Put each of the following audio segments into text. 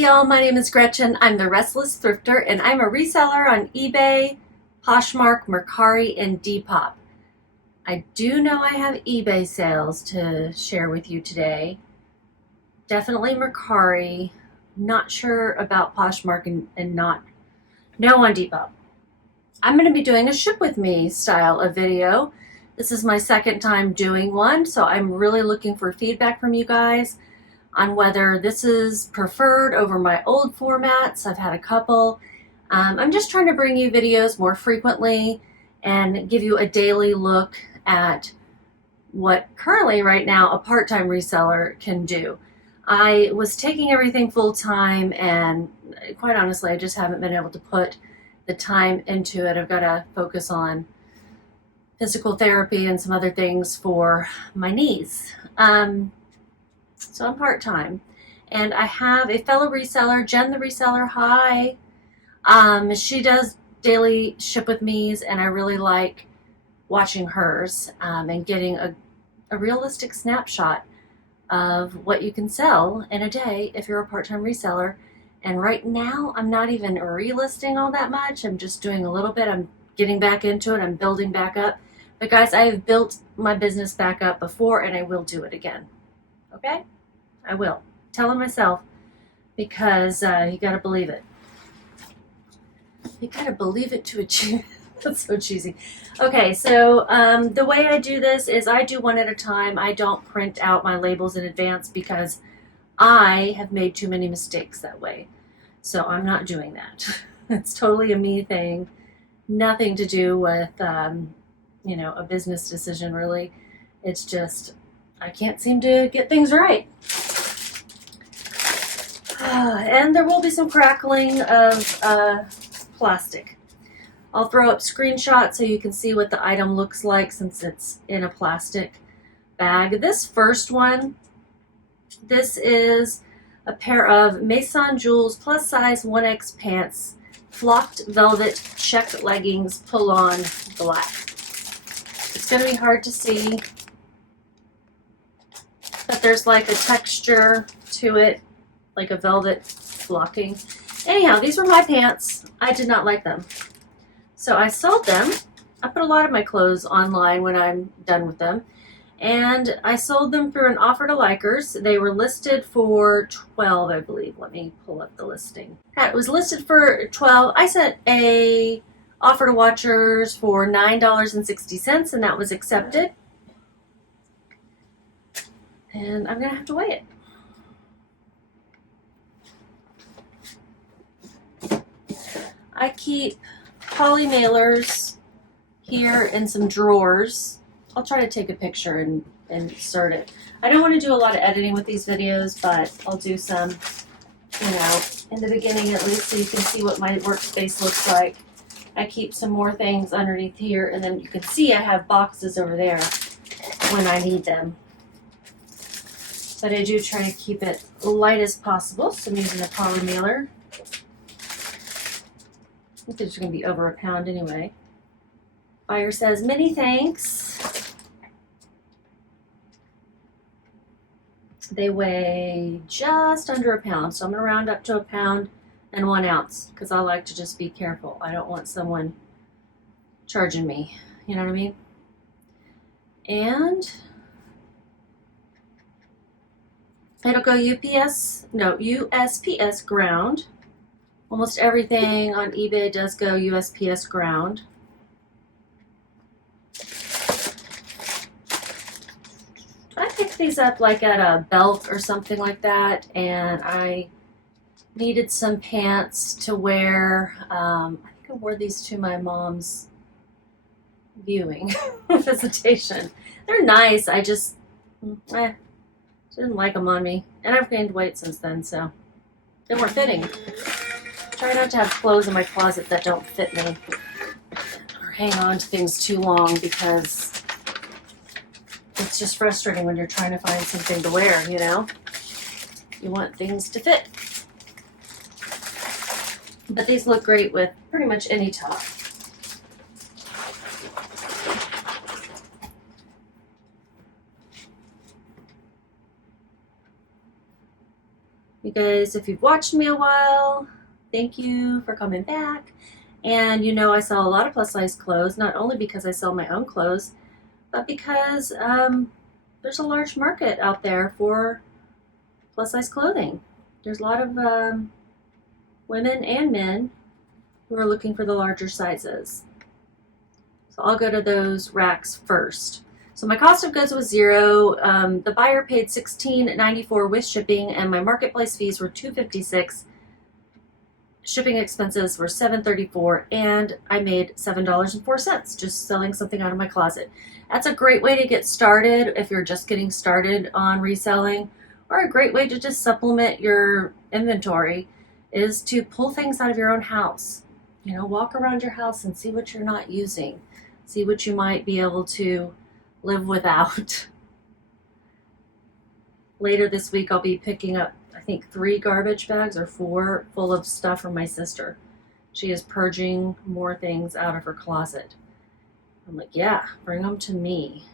Howdy y'all, my name is Gretchen. I'm the Restless Thrifter and I'm a reseller on eBay, Poshmark, Mercari, and Depop. I do know I have eBay sales to share with you today. Definitely Mercari, not sure about Poshmark and no on Depop. I'm going to be doing a ship with me style of video. This is my second time doing one, so I'm really looking for feedback from you guys on whether this is preferred over my old formats. I've had a couple. I'm just trying to bring you videos more frequently and give you a daily look at what currently right now a part-time reseller can do. I was taking everything full-time and quite honestly I just haven't been able to put the time into it. I've got to focus on physical therapy and some other things for my knees. So I'm part-time, and I have a fellow reseller, Jen the reseller. Hi. She does daily ship with me's, and I really like watching hers and getting a realistic snapshot of what you can sell in a day if you're a part-time reseller. And right now, I'm not even relisting all that much. I'm just doing a little bit. I'm getting back into it. I'm building back up. But guys, I have built my business back up before, and I will do it again. Okay? I will. Telling myself, because you got to believe it. You got to believe it to achieve. That's so cheesy. Okay, so the way I do this is I do one at a time. I don't print out my labels in advance because I have made too many mistakes that way. So I'm not doing that. It's totally a me thing. Nothing to do with, a business decision, really. It's just, I can't seem to get things right. And there will be some crackling of plastic. I'll throw up screenshots so you can see what the item looks like since it's in a plastic bag. This first one, this is a pair of Maison Jewels plus size 1X pants, flocked velvet check leggings, pull-on black. It's going to be hard to see, but there's like a texture to it, like a velvet flocking. Anyhow, these were my pants. I did not like them. So I sold them. I put a lot of my clothes online when I'm done with them. And I sold them through an offer to likers. They were listed for $12, I believe. Let me pull up the listing. It was listed for $12. I sent a offer to watchers for $9.60, and that was accepted. And I'm going to have to weigh it. I keep poly mailers here in some drawers. I'll try to take a picture and insert it. I don't want to do a lot of editing with these videos, but I'll do some, in the beginning at least, so you can see what my workspace looks like. I keep some more things underneath here, and then you can see I have boxes over there when I need them. But I do try to keep it light as possible, so I'm using a poly mailer. I think it's going to be over a pound anyway. Buyer says, many thanks. They weigh just under a pound, so I'm going to round up to a pound and 1 ounce because I like to just be careful. I don't want someone charging me, you know what I mean? And it'll go USPS ground. Almost everything on eBay does go USPS ground. I picked these up like at a belt or something like that, and I needed some pants to wear. I think I wore these to my mom's viewing visitation. They're nice. I just didn't like them on me, and I've gained weight since then, so they weren't fitting. Try not to have clothes in my closet that don't fit me or hang on to things too long, because it's just frustrating when you're trying to find something to wear, You want things to fit. But these look great with pretty much any top. You guys, if you've watched me a while, thank you for coming back. And you know I sell a lot of plus size clothes, not only because I sell my own clothes, but because there's a large market out there for plus size clothing. There's a lot of women and men who are looking for the larger sizes. So I'll go to those racks first. So my cost of goods was $0. The buyer paid $16.94 with shipping, and my marketplace fees were $2.56. Shipping expenses were $7.34, and I made $7.04 just selling something out of my closet. That's a great way to get started if you're just getting started on reselling, or a great way to just supplement your inventory is to pull things out of your own house. You know, walk around your house and see what you're not using. See what you might be able to live without. Later this week, I'll be picking up, I think, 3 garbage bags or 4 full of stuff from my sister. She is purging more things out of her closet. I'm like, yeah, bring them to me.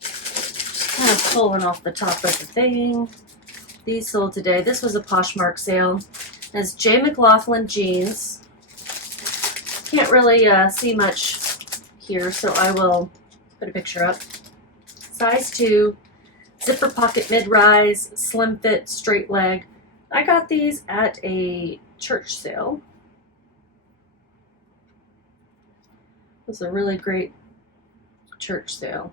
Just kind of pulling off the top of the thing. These sold today. This was a Poshmark sale. It's J. McLaughlin jeans. Can't really see much here, so I will put a picture up. Size 2, zipper pocket mid-rise, slim fit, straight leg. I got these at a church sale. It was a really great church sale.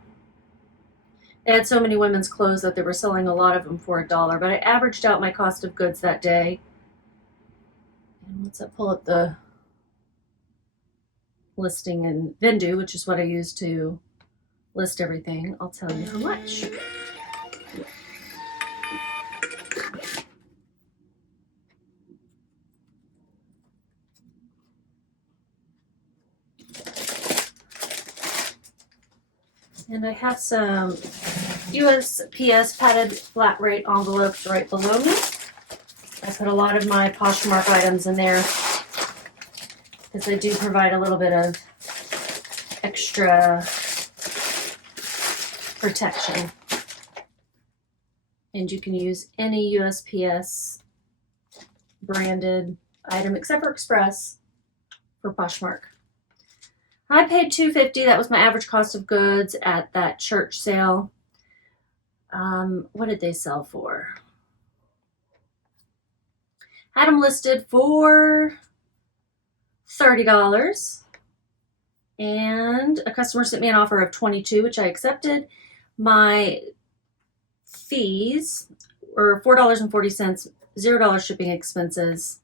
They had so many women's clothes that they were selling a lot of them for $1, but I averaged out my cost of goods that day. And once I pull up the listing in Vendoo, which is what I use to list everything, I'll tell you how much. And I have some USPS padded flat rate envelopes right below me. I put a lot of my Poshmark items in there because they do provide a little bit of extra protection. And you can use any USPS branded item except for Express for Poshmark. I paid $2.50. That was my average cost of goods at that church sale. What did they sell for? Had them listed for $30. And a customer sent me an offer of $22, which I accepted. My fees were $4.40, $0 shipping expenses.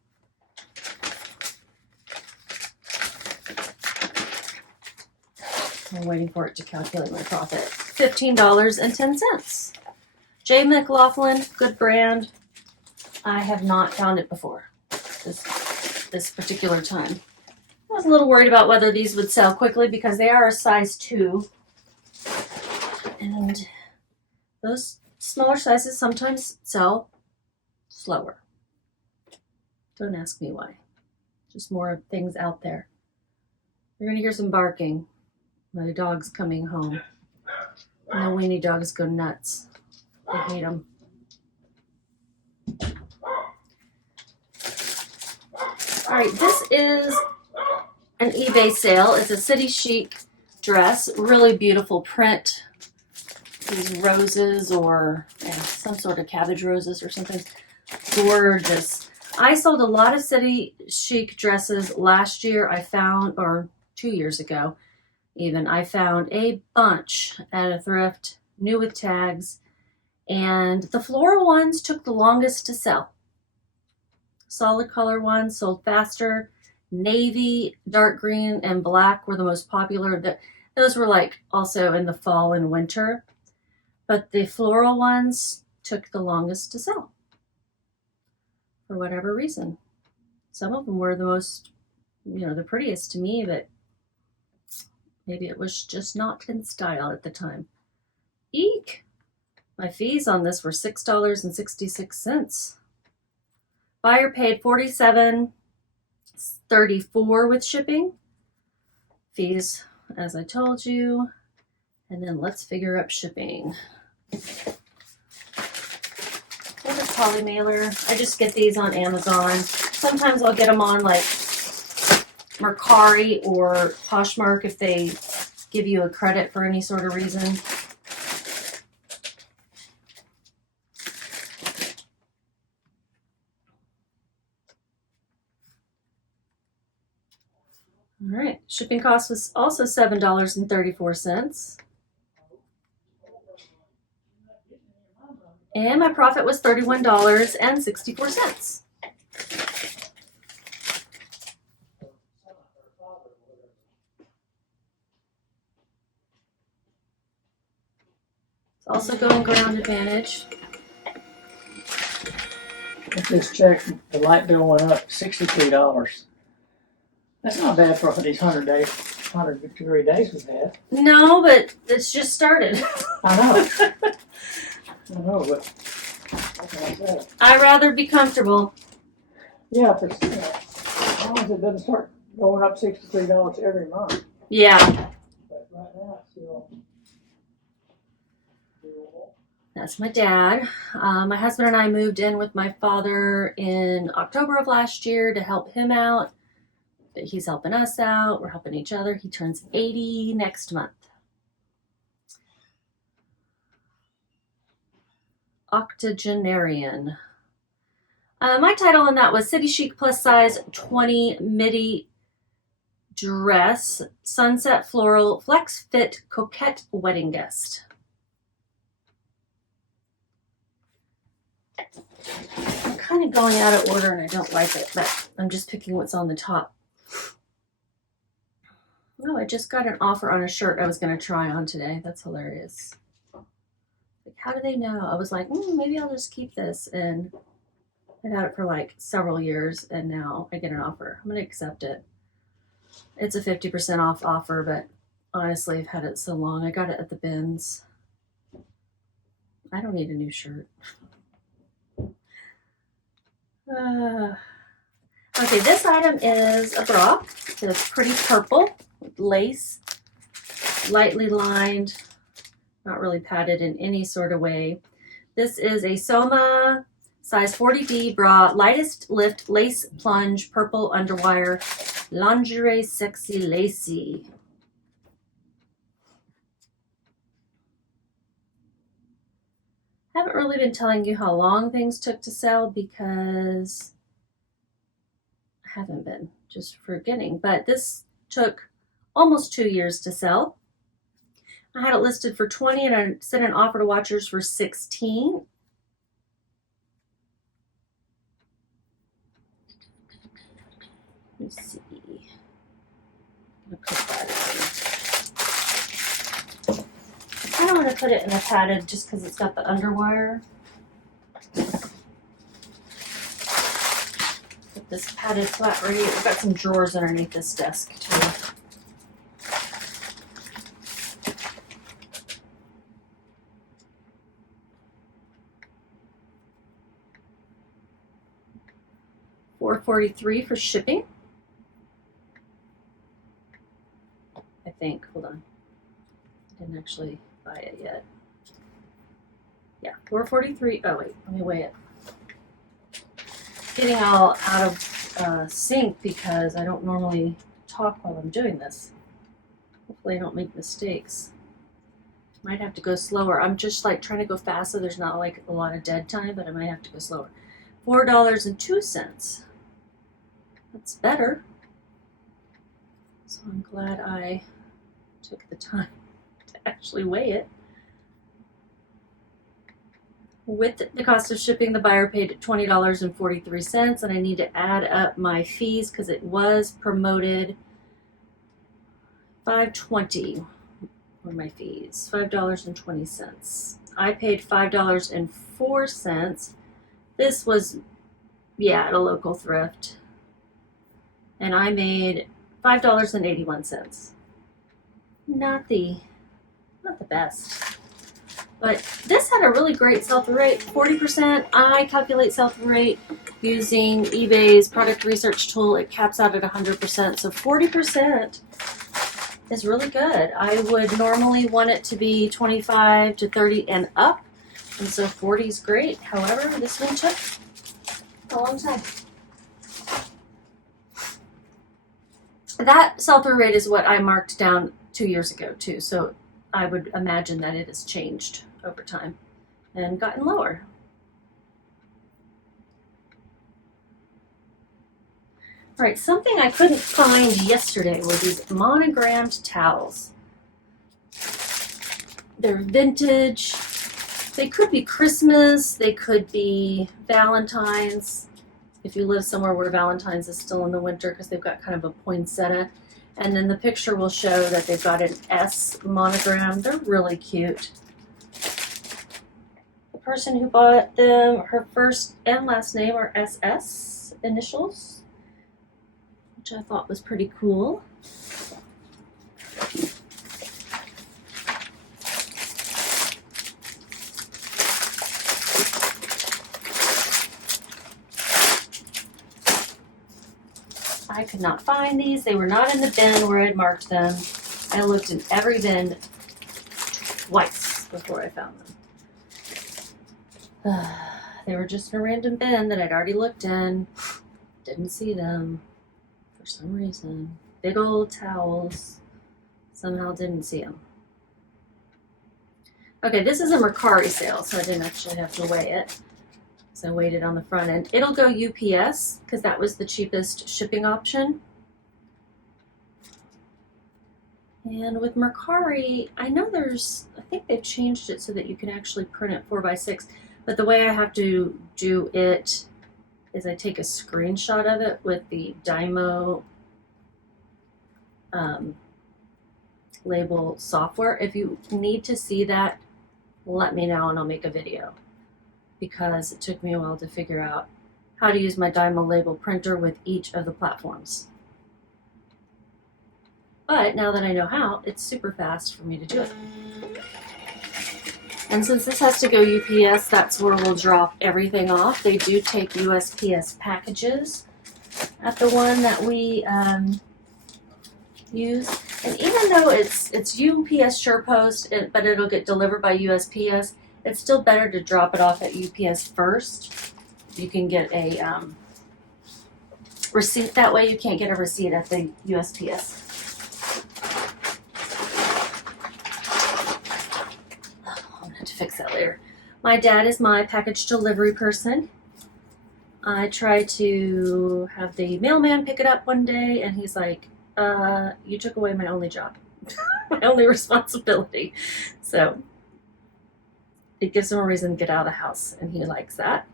I'm waiting for it to calculate my profit. $15.10. J. McLaughlin, good brand. I have not found it before this particular time. I was a little worried about whether these would sell quickly because they are a size 2. And those smaller sizes sometimes sell slower. Don't ask me why. Just more things out there. You're going to hear some barking. My dog's coming home. And the weenie dogs go nuts. I hate them. All right, this is an eBay sale. It's a City Chic dress. Really beautiful print. These roses or some sort of cabbage roses or something. Gorgeous. I sold a lot of City Chic dresses last year. I found, or 2 years ago even, I found a bunch at a thrift, new with tags. And the floral ones took the longest to sell. Solid color ones sold faster. Navy, dark green, and black were the most popular. Those were like also in the fall and winter. But the floral ones took the longest to sell. For whatever reason. Some of them were the most, the prettiest to me, but maybe it was just not in style at the time. Eek! My fees on this were $6.66. Buyer paid $47.34 with shipping. Fees, as I told you. And then let's figure up shipping. What a poly mailer. I just get these on Amazon. Sometimes I'll get them on like Mercari or Poshmark if they give you a credit for any sort of reason. All right, shipping cost was also $7.34. And my profit was $31.64. It's also going Ground Advantage. If this check, the light bill went up $63. That's not bad for these 100-degree days we've had. No, but it's just started. I know. I know, but what can I say? I'd rather be comfortable. Yeah, for as long as it doesn't start going up $63 every month. Yeah. But right now it's still doable. That's my dad. My husband and I moved in with my father in October of last year to help him out. But he's helping us out. We're helping each other. He turns 80 next month. Octogenarian. My title on that was City Chic Plus Size 20 Midi Dress, Sunset Floral, Flex Fit, Coquette Wedding Guest. I'm kind of going out of order and I don't like it, but I'm just picking what's on the top. Oh, I just got an offer on a shirt I was going to try on today. That's hilarious. Like, how do they know? I was like, maybe I'll just keep this. And I've had it for like several years and now I get an offer. I'm going to accept it. It's a 50% off offer, but honestly, I've had it so long. I got it at the bins. I don't need a new shirt. Okay, this item is a bra. It's pretty purple with lace, lightly lined, not really padded in any sort of way. This is a Soma size 40B bra, lightest lift, lace plunge, purple underwire, lingerie, sexy, lacy. I haven't really been telling you how long things took to sell because I haven't been, just forgetting. But this took almost 2 years to sell. I had it listed for 20 and I sent an offer to watchers for 16. Let's see. I'm gonna put that in. I don't want to put it in a padded just because it's got the underwire. Put this padded flat right here. We've got some drawers underneath this desk too. $4.43 for shipping. I think. Hold on. I didn't actually buy it yet. Yeah, $4.43. Oh wait, let me weigh it. Getting all out of sync because I don't normally talk while I'm doing this. Hopefully I don't make mistakes. Might have to go slower. I'm just like trying to go fast so there's not like a lot of dead time, but I might have to go slower. $4.02. That's better. So I'm glad I took the time to actually weigh it. With the cost of shipping, the buyer paid $20.43, and I need to add up my fees because it was promoted. $5.20 were my fees. $5.20. I paid $5.04. This was, yeah, at a local thrift, and I made $5.81. Not the best. But this had a really great sell-through rate, 40%. I calculate sell-through rate using eBay's product research tool. It caps out at 100%. So 40% is really good. I would normally want it to be 25 to 30 and up, and so 40 is great. However, this one took a long time. That sell-through rate is what I marked down 2 years ago too, so I would imagine that it has changed over time and gotten lower. All right, something I couldn't find yesterday were these monogrammed towels. They're vintage. They could be Christmas. They could be Valentine's. If you live somewhere where Valentine's is still in the winter, because they've got kind of a poinsettia. And then the picture will show that they've got an S monogram. They're really cute. The person who bought them, her first and last name are SS initials, which I thought was pretty cool. I could not find these. They were not in the bin where I'd marked them. I looked in every bin twice before I found them. They were just in a random bin that I'd already looked in. Didn't see them for some reason. Big old towels. Somehow didn't see them. Okay, this is a Mercari sale, so I didn't actually have to weigh it. So I weighed it on the front end. It'll go UPS because that was the cheapest shipping option. And with Mercari, I know I think they've changed it so that you can actually print it 4x6. But the way I have to do it is I take a screenshot of it with the Dymo label software. If you need to see that, let me know and I'll make a video, because it took me a while to figure out how to use my Dymo label printer with each of the platforms. But now that I know how, it's super fast for me to do it. And since this has to go UPS, that's where we'll drop everything off. They do take USPS packages at the one that we use. And even though it's UPS SurePost, but it'll get delivered by USPS, it's still better to drop it off at UPS first. You can get a receipt that way. You can't get a receipt at the USPS. I'm gonna have to fix that later. My dad is my package delivery person. I tried to have the mailman pick it up one day, and he's like, you took away my only job, my only responsibility. So it gives him a reason to get out of the house, and he likes that.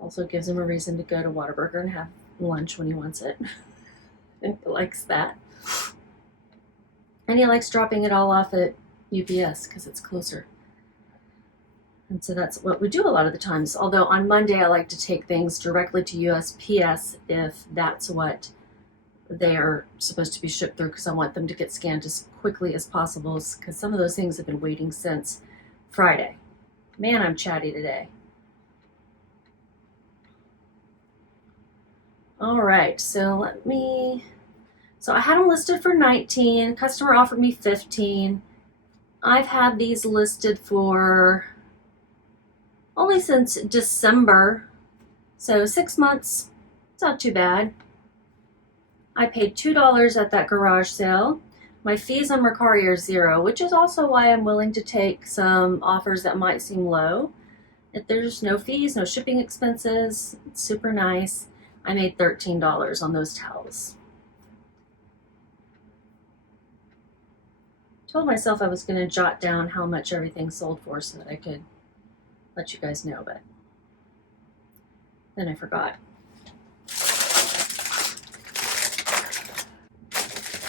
Also gives him a reason to go to Whataburger and have lunch when he wants it. And he likes that. And he likes dropping it all off at UPS because it's closer. And so that's what we do a lot of the times. Although on Monday I like to take things directly to USPS if that's what they are supposed to be shipped through, because I want them to get scanned as quickly as possible, because some of those things have been waiting since Friday. Man, I'm chatty today. All right, so I had them listed for 19. Customer offered me 15. I've had these listed for only since December, so 6 months. It's not too bad. I paid $2 at that garage sale. My fees on Mercari are $0, which is also why I'm willing to take some offers that might seem low. If there's no fees, no shipping expenses, it's super nice. I made $13 on those towels. Told myself I was going to jot down how much everything sold for so that I could let you guys know, but then I forgot.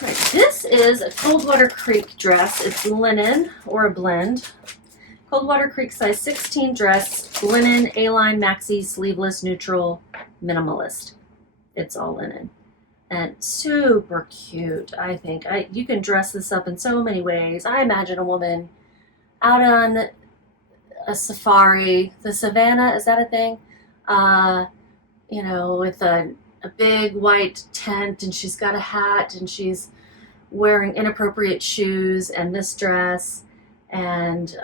Right, this is a Coldwater Creek dress. It's linen or a blend. Coldwater Creek size 16 dress, linen, A-line, maxi, sleeveless, neutral, minimalist. It's all linen. And super cute, I think. You can dress this up in so many ways. I imagine a woman out on a safari, the savannah, is that a thing? With a big white tent, and she's got a hat, and she's wearing inappropriate shoes and this dress and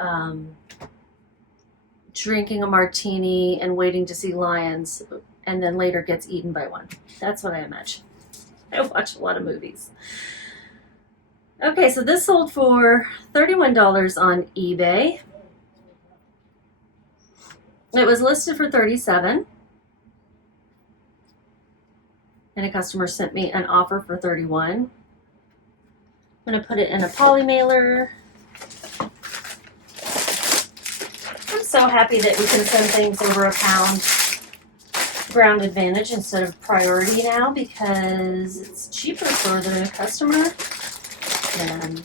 drinking a martini and waiting to see lions and then later gets eaten by one. That's what I imagine. I watch a lot of movies. Okay, so this sold for $31 on eBay. It was listed for $37. And a customer sent me an offer for $31. I'm going to put it in a poly mailer. I'm so happy that we can send things over a pound ground advantage instead of priority now, because it's cheaper for the customer, and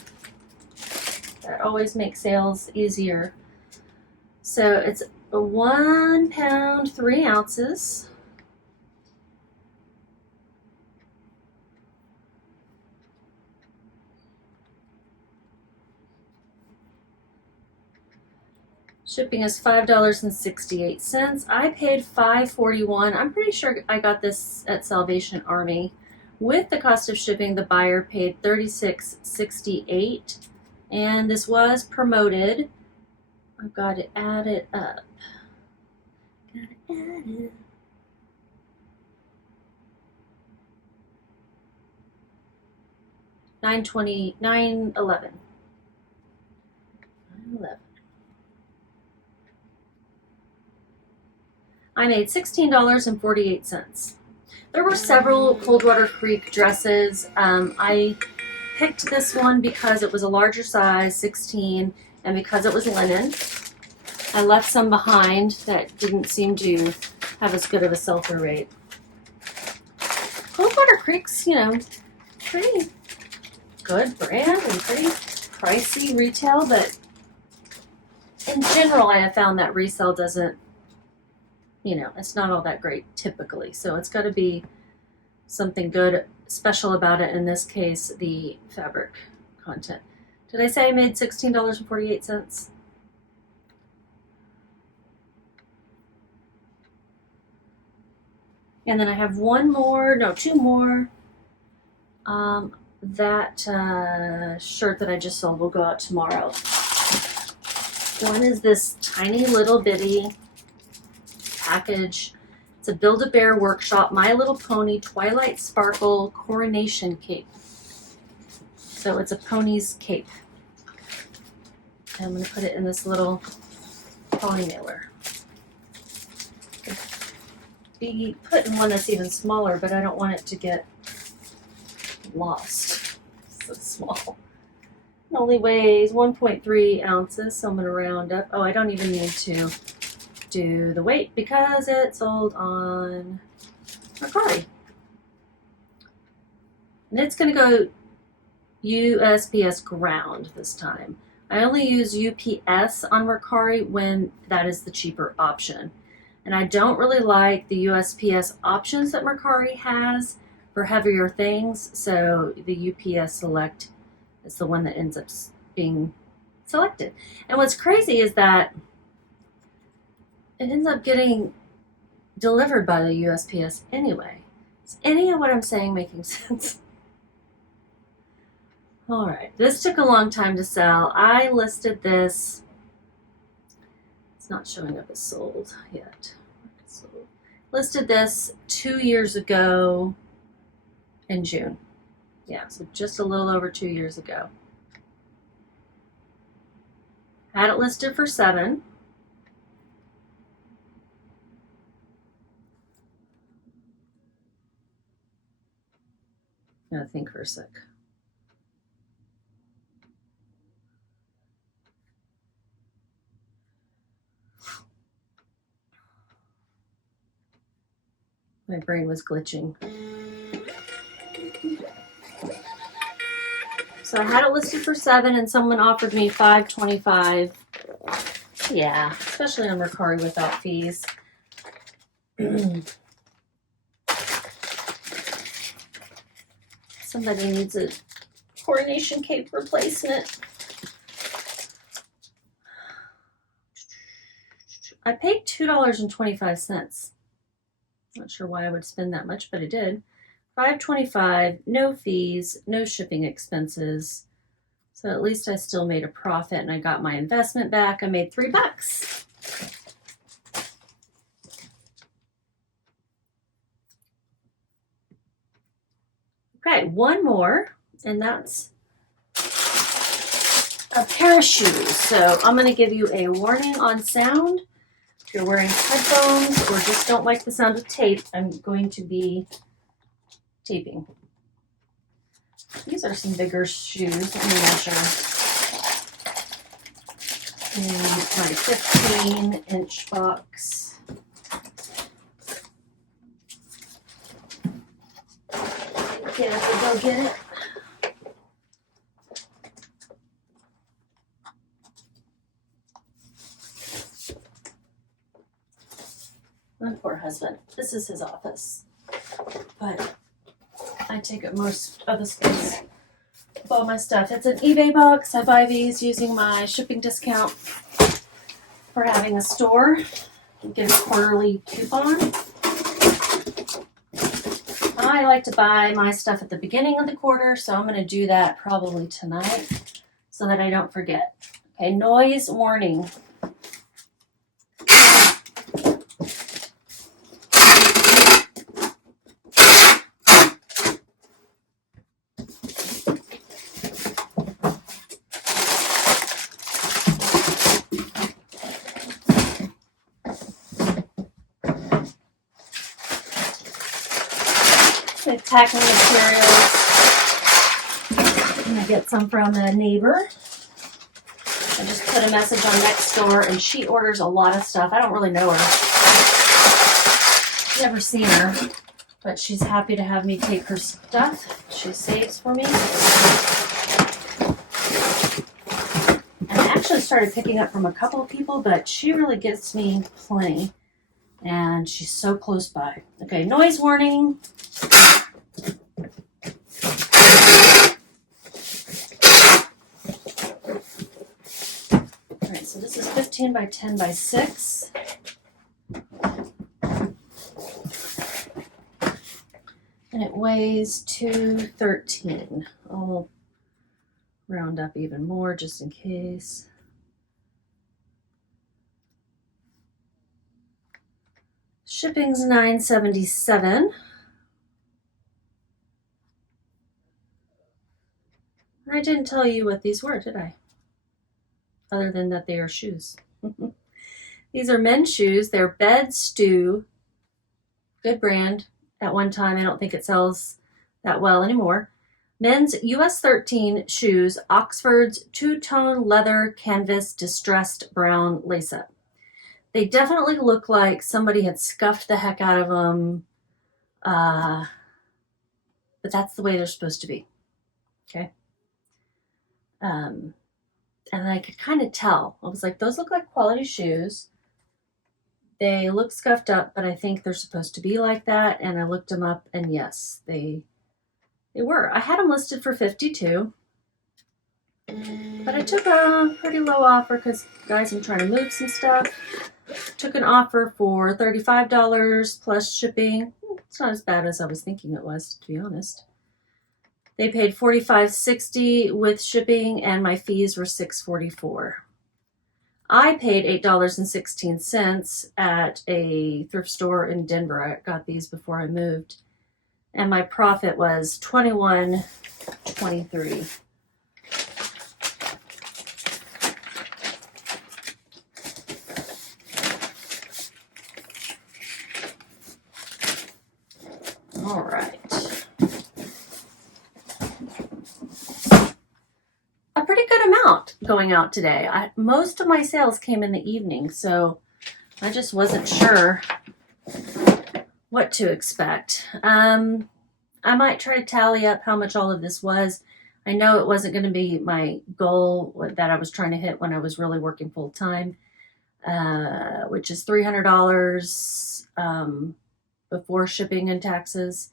that always makes sales easier. So it's 1 pound 3 ounces. Shipping is $5.68. I paid $5.41. I'm pretty sure I got this at Salvation Army. With the cost of shipping, the buyer paid $36.68. And this was promoted. I've got to add it up. Gotta add it. $9.11. I made $16.48. There were several Coldwater Creek dresses. I picked this one because it was a larger size, 16, and because it was linen. I left some behind that didn't seem to have as good of a sell-through rate. Coldwater Creek's, pretty good brand and pretty pricey retail, but in general, I have found that resale doesn't, it's not all that great typically. So it's got to be something good, special about it. In this case, the fabric content. Did I say I made $16.48? And then I have two more. That shirt that I just sold will go out tomorrow. One is this tiny little bitty package. It's a Build-A-Bear Workshop My Little Pony Twilight Sparkle Coronation Cape. So it's a pony's cape. And I'm going to put it in this little poly mailer. Be put in one that's even smaller, but I don't want it to get lost. It's so small. It only weighs 1.3 ounces, so I'm going to round up. Oh, I don't even need to do the weight because it sold on Mercari. And it's going to go USPS ground this time. I only use UPS on Mercari when that is the cheaper option. And I don't really like the USPS options that Mercari has for heavier things, so the UPS Select is the one that ends up being selected. And what's crazy is that it ends up getting delivered by the USPS anyway. Is any of what I'm saying making sense? All right, this took a long time to sell. I listed this. It's not showing up as sold yet. Listed this 2 years ago in June. Yeah, so just a little over 2 years ago. Had it listed for $7. I'm gonna think for a sec. My brain was glitching. So I had it listed for $7 and someone offered me $5.25. Yeah, especially on Mercari without fees. Somebody needs a coronation cape replacement. I paid $2.25. Not sure why I would spend that much, but I did. $5.25, no fees, no shipping expenses. So at least I still made a profit and I got my investment back. I made $3. Okay, one more, and that's a pair of shoes. So I'm going to give you a warning on sound. If you're wearing headphones or just don't like the sound of tape, I'm going to be taping. These are some bigger shoes. Let me measure. In my 15-inch box. Okay, let's go get it. My poor husband. This is his office. But I take up most of the space of all my stuff. It's an eBay box. I buy these using my shipping discount for having a store. You get a quarterly coupon. I like to buy my stuff at the beginning of the quarter, so I'm going to do that probably tonight so that I don't forget. Okay, noise warning. Packing materials. I'm going to get some from a neighbor. I just put a message on Nextdoor and she orders a lot of stuff. I don't really know her. Never seen her, but she's happy to have me take her stuff. She saves for me. And I actually started picking up from a couple of people, but she really gets me plenty. And she's so close by. Okay, noise warning. Alright, so this is 15 by 10 by 6. And it weighs 213. I'll round up even more just in case. Shipping's $9.77. I didn't tell you what these were, did I? Other than that they are shoes. These are men's shoes. They're Bed Stew. Good brand. At one time, I don't think it sells that well anymore. Men's US 13 shoes, Oxford's two-tone leather canvas distressed brown lace-up. They definitely look like somebody had scuffed the heck out of them. But that's the way they're supposed to be. Okay. And I could kind of tell. I was like, those look like quality shoes. They look scuffed up, but I think they're supposed to be like that. And I looked them up, and yes, they were. I had them listed for $52, but I took a pretty low offer because, guys, I'm trying to move some stuff. Took an offer for $35 plus shipping. It's not as bad as I was thinking it was, to be honest. They paid $45.60 with shipping, and my fees were $6.44. I paid $8.16 at a thrift store in Denver. I got these before I moved, and my profit was $21.23. All right. A pretty good amount going out today. Most of my sales came in the evening, so I just wasn't sure what to expect. I might try to tally up how much all of this was. I know it wasn't going to be my goal that I was trying to hit when I was really working full time, which is $300 before shipping and taxes,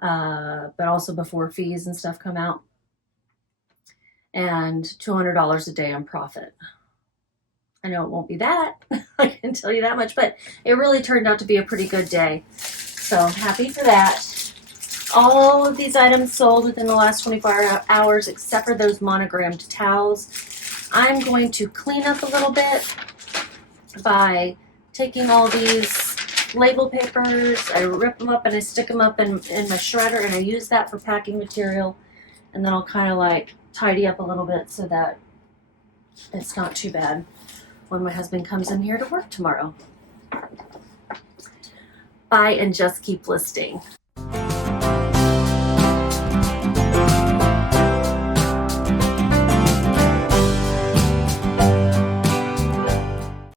but also before fees and stuff come out. And $200 a day on profit. I know it won't be that, I can tell you that much, but it really turned out to be a pretty good day. So I'm happy for that. all of these items sold within the last 24 hours except for those monogrammed towels. I'm going to clean up a little bit by taking all these label papers, I rip them up and I stick them up in my shredder, and I use that for packing material, and then I'll kind of like tidy up a little bit so that it's not too bad when my husband comes in here to work tomorrow. Buy and just keep listing.